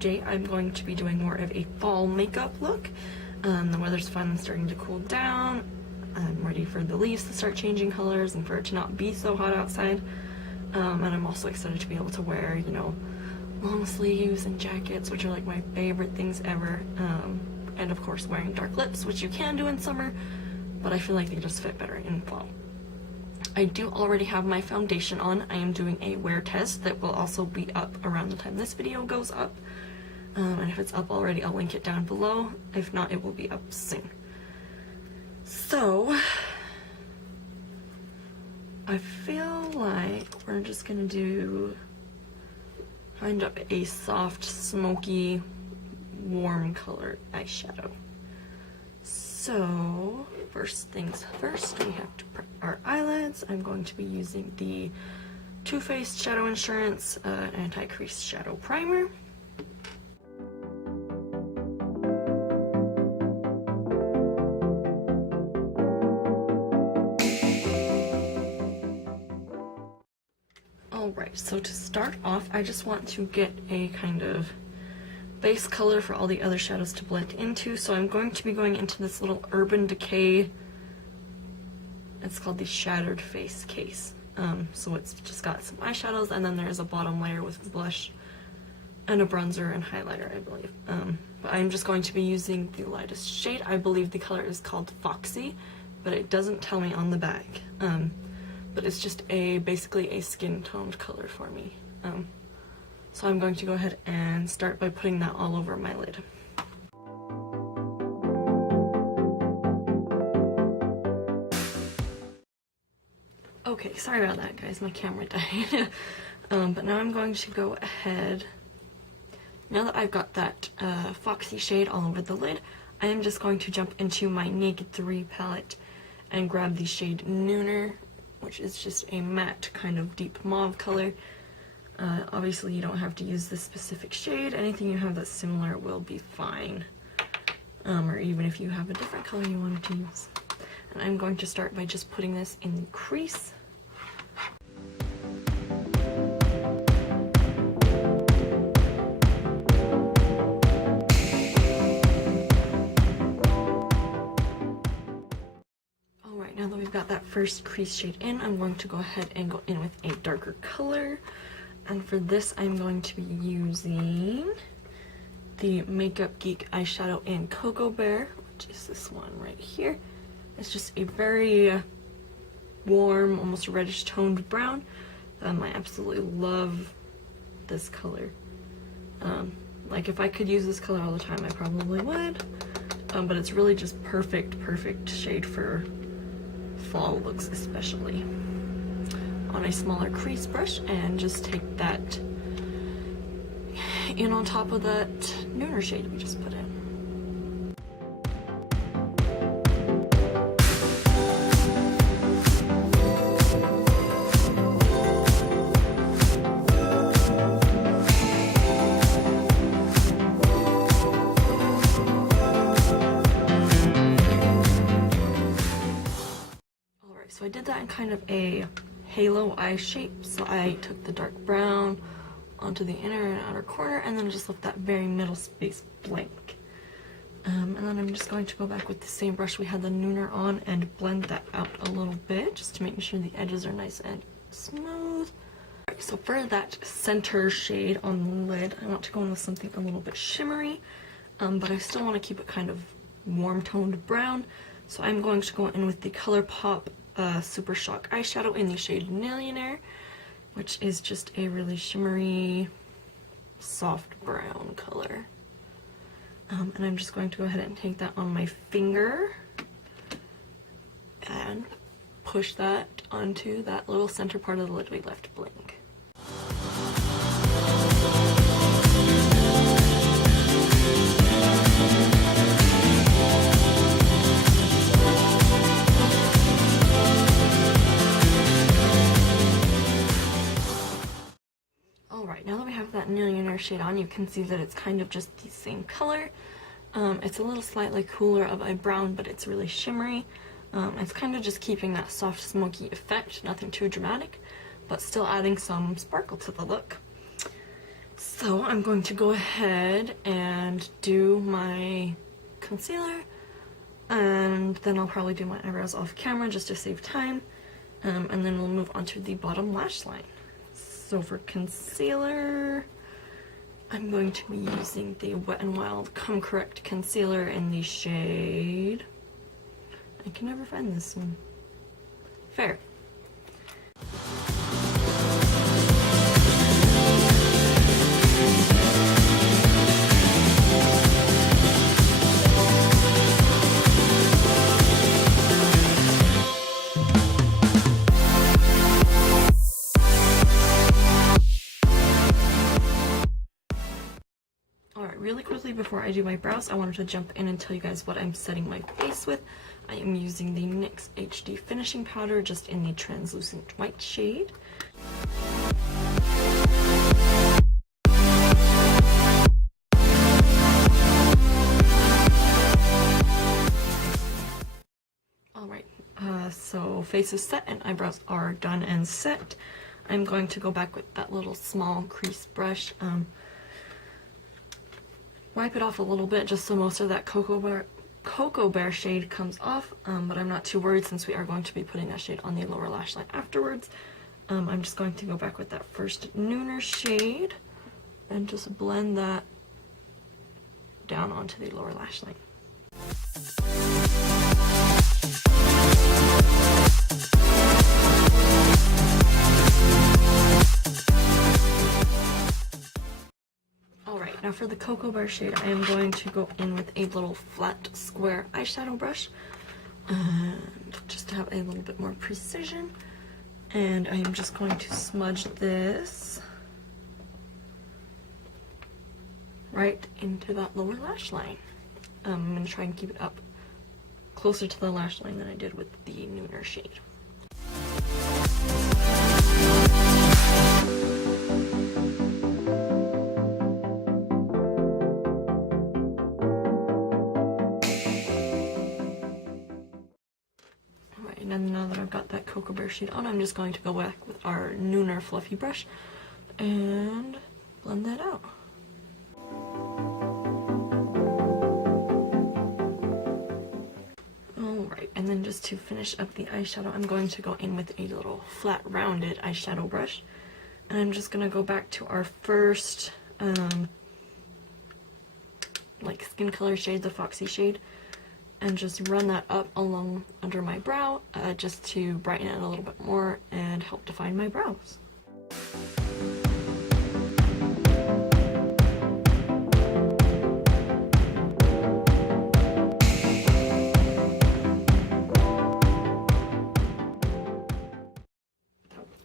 today I'm going to be doing more of a fall makeup look. The weather's finally starting to cool down. I'm ready for the leaves to start changing colors and for it to not be so hot outside. And I'm also excited to be able to wear, you know, long sleeves and jackets, which are like my favorite things ever. And of course wearing dark lips, which you can do in summer, but I feel like they just fit better in fall. I do already have my foundation on. I am doing a wear test that will also be up around the time this video goes up. And if it's up already, I'll link it down below. If not, it will be up soon. So, I feel like we're just gonna do kind of a soft, smoky, warm colored eyeshadow. So, first things first, we have to prep our eyelids. I'm going to be using the Too Faced Shadow Insurance Anti-Crease Shadow Primer. Alright, so to start off, I just want to get a kind of base color for all the other shadows to blend into. So I'm going to be going into this little Urban Decay, it's called the Shattered Face Case. So it's just got some eyeshadows, and then there's a bottom layer with blush and a bronzer and highlighter, I believe. But I'm just going to be using the lightest shade. I believe the color is called Foxy, but it doesn't tell me on the bag. But it's just basically a skin toned color for me. So I'm going to go ahead and start by putting that all over my lid. Okay, sorry about that, guys. My camera died. But now I'm going to go ahead. Now that I've got that Foxy shade all over the lid, I am just going to jump into my Naked 3 palette and grab the shade Nooner, which is just a matte kind of deep mauve color. Obviously you don't have to use this specific shade. Anything you have that's similar will be fine. Or even if you have a different color you wanted to use. And I'm going to start by just putting this in the crease. Alright, now that we've got that first crease shade in, I'm going to go ahead and go in with a darker color. And for this, I'm going to be using the Makeup Geek eyeshadow in Cocoa Bear, which is this one right here. It's just a very warm, almost reddish toned brown. I absolutely love this color. Like if I could use this color all the time, I probably would. But it's really just perfect shade for fall looks especially. On a smaller crease brush, and just take that in on top of that Nooner shade we just put in. Alright, so I did that in kind of a halo eye shape, so I took the dark brown onto the inner and outer corner and then just left that very middle space blank. And then I'm just going to go back with the same brush we had the Nooner on and blend that out a little bit just to make sure the edges are nice and smooth. Right, so for that center shade on the lid, I want to go in with something a little bit shimmery, but I still want to keep it kind of warm toned brown, so I'm going to go in with the Colourpop Supershock eyeshadow in the shade Nillionaire, which is just a really shimmery, soft brown color. And I'm just going to go ahead and take that on my finger and push that onto that little center part of the lid we left blank. Alright, now that we have that Nillionaire shade on, you can see that it's kind of just the same color. It's a little slightly cooler of a brown, but it's really shimmery. It's kind of just keeping that soft, smoky effect, nothing too dramatic, but still adding some sparkle to the look. So I'm going to go ahead and do my concealer, and then I'll probably do my eyebrows off camera just to save time, and then we'll move on to the bottom lash line. So for concealer, I'm going to be using the Wet n Wild Come Correct concealer in the shade, I can never find this one, Fair. Really quickly before I do my brows, I wanted to jump in and tell you guys what I'm setting my face with. I am using the NYX HD finishing powder just in the translucent white shade. Alright, so face is set and eyebrows are done and set. I'm going to go back with that little small crease brush. Wipe it off a little bit just so most of that Cocoa Bear shade comes off, but I'm not too worried since we are going to be putting that shade on the lower lash line afterwards. I'm just going to go back with that first Nooner shade and just blend that down onto the lower lash line. Now for the Cocoa Bear shade, I am going to go in with a little flat square eyeshadow brush, just to have a little bit more precision. And I am just going to smudge this right into that lower lash line. I'm going to try and keep it up closer to the lash line than I did with the Nooner shade. And now that I've got that Cocoa Bear shade on, I'm just going to go back with our Nooner fluffy brush and blend that out. Alright, and then just to finish up the eyeshadow, I'm going to go in with a little flat rounded eyeshadow brush. And I'm just going to go back to our first like skin color shade, the Foxy shade, and just run that up along under my brow, just to brighten it a little bit more and help define my brows.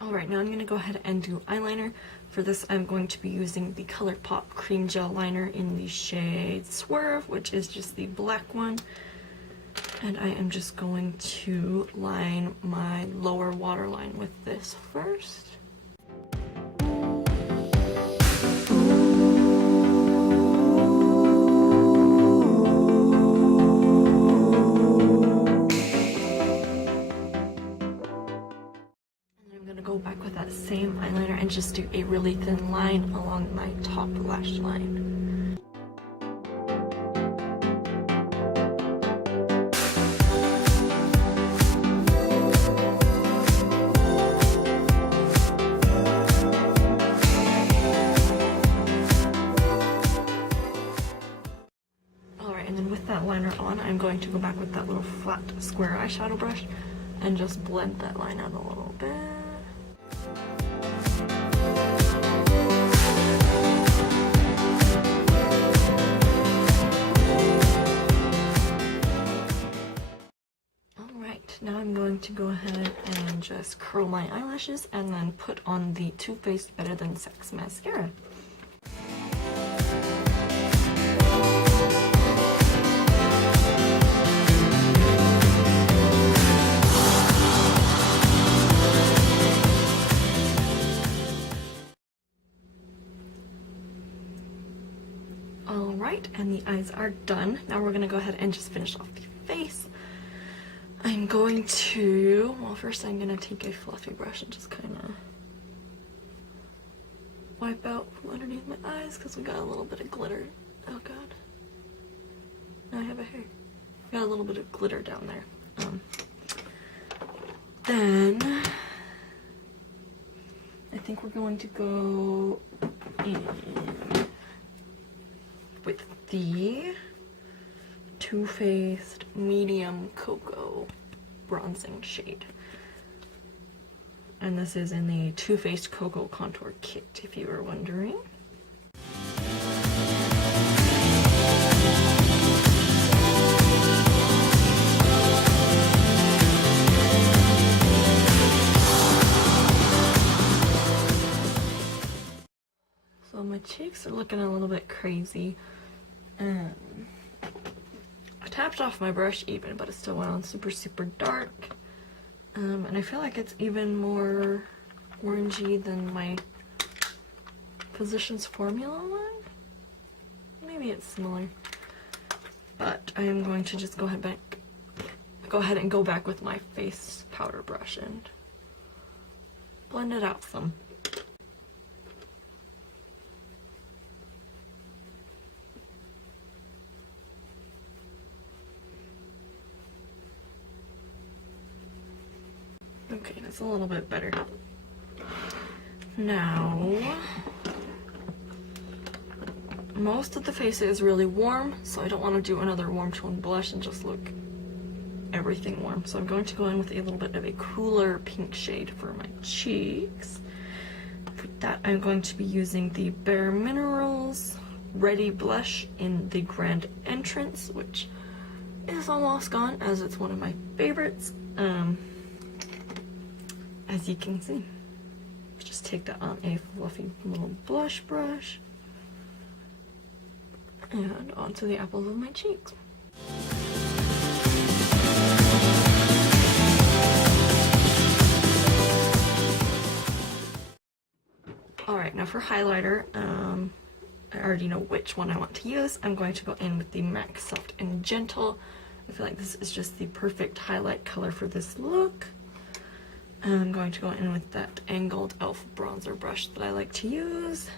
Alright, now I'm going to go ahead and do eyeliner. For this, I'm going to be using the Colourpop Cream Gel Liner in the shade Swerve, which is just the black one. And I am just going to line my lower waterline with this first. Go back with that same eyeliner and just do a really thin line along my top lash line. Alright, and then with that liner on, I'm going to go back with that little flat square eyeshadow brush and just blend that line out a little bit. Now I'm going to go ahead and just curl my eyelashes and then put on the Too Faced Better Than Sex mascara. Alright, and the eyes are done. Now we're going to go ahead and just finish off the face. I'm going to, well, first I'm going to take a fluffy brush and just kind of wipe out underneath my eyes because we got a little bit of glitter. Oh god. Now I have a hair. Got a little bit of glitter down there. Then I think we're going to go in with the Too Faced Medium Cocoa bronzing shade. And this is in the Too Faced Cocoa Contour Kit, if you were wondering. So my cheeks are looking a little bit crazy. I tapped off my brush even, but it still went on super, super dark. And I feel like it's even more orangey than my Physicians Formula line. Maybe it's similar. But I am going to just go ahead and go back with my face powder brush and blend it out some. Okay, that's a little bit better. Now, most of the face is really warm, so I don't want to do another warm tone blush and just look everything warm. So I'm going to go in with a little bit of a cooler pink shade for my cheeks. For that, I'm going to be using the BareMinerals Ready Blush in the Grand Entrance, which is almost gone as it's one of my favorites. As you can see, just take that on a fluffy little blush brush and onto the apples of my cheeks. Alright, now for highlighter, I already know which one I want to use. I'm going to go in with the MAC Soft and Gentle. I feel like this is just the perfect highlight color for this look. I'm going to go in with that angled e.l.f. bronzer brush that I like to use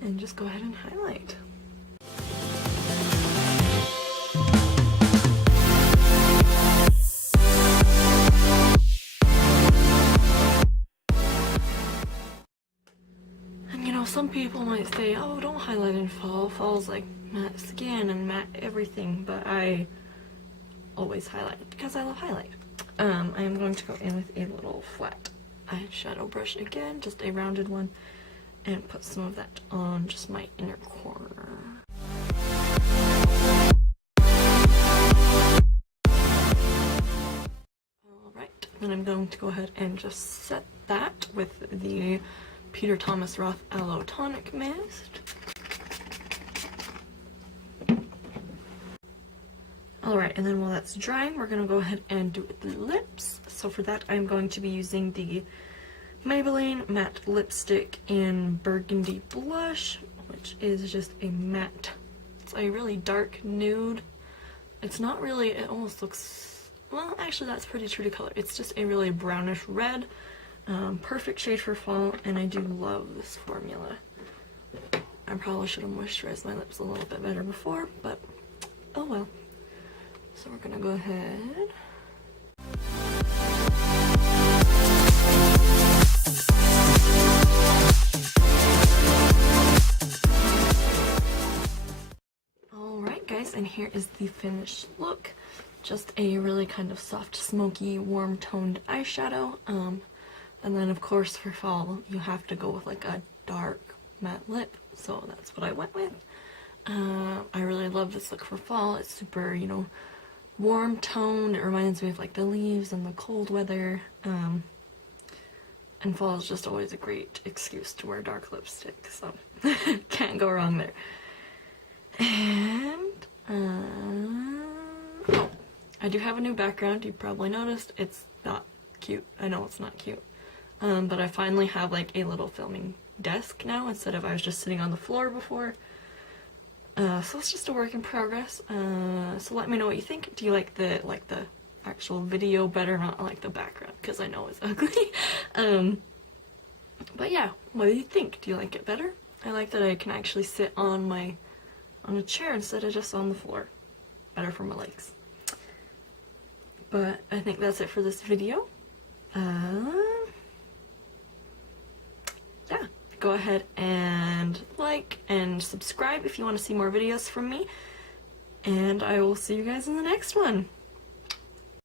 and just go ahead and highlight. And you know, some people might say, oh, don't highlight in fall. Fall's like matte skin and matte everything, but I always highlight because I love highlight. I am going to go in with a little flat eyeshadow brush again, just a rounded one, and put some of that on just my inner corner. Alright, then I'm going to go ahead and just set that with the Peter Thomas Roth Aloe Tonic Mist. Alright, and then while that's drying, we're going to go ahead and do it with the lips. So for that, I'm going to be using the Maybelline Matte Lipstick in Burgundy Blush, which is just a matte. It's a really dark nude. It's not really, it almost looks, well, actually that's pretty true to color. It's just a really brownish red. Perfect shade for fall, and I do love this formula. I probably should have moisturized my lips a little bit better before, but oh well. So we're gonna go ahead. Alright guys, and here is the finished look. Just a really kind of soft, smoky, warm toned eyeshadow. And then of course for fall, you have to go with like a dark matte lip. So that's what I went with. I really love this look for fall. It's super, you know, warm toned. It reminds me of like the leaves and the cold weather. And fall is just always a great excuse to wear dark lipstick, so can't go wrong there. And oh, I do have a new background. You probably noticed. It's not cute. I know it's not cute. But I finally have like a little filming desk now instead of I was just sitting on the floor before. So it's just a work in progress. So let me know what you think. Do you like the actual video better, not like the background? Because I know it's ugly. But yeah, what do you think? Do you like it better? I like that I can actually sit on a chair instead of just on the floor. Better for my legs. But I think that's it for this video. Yeah, go ahead and like and subscribe if you want to see more videos from me. And I will see you guys in the next one.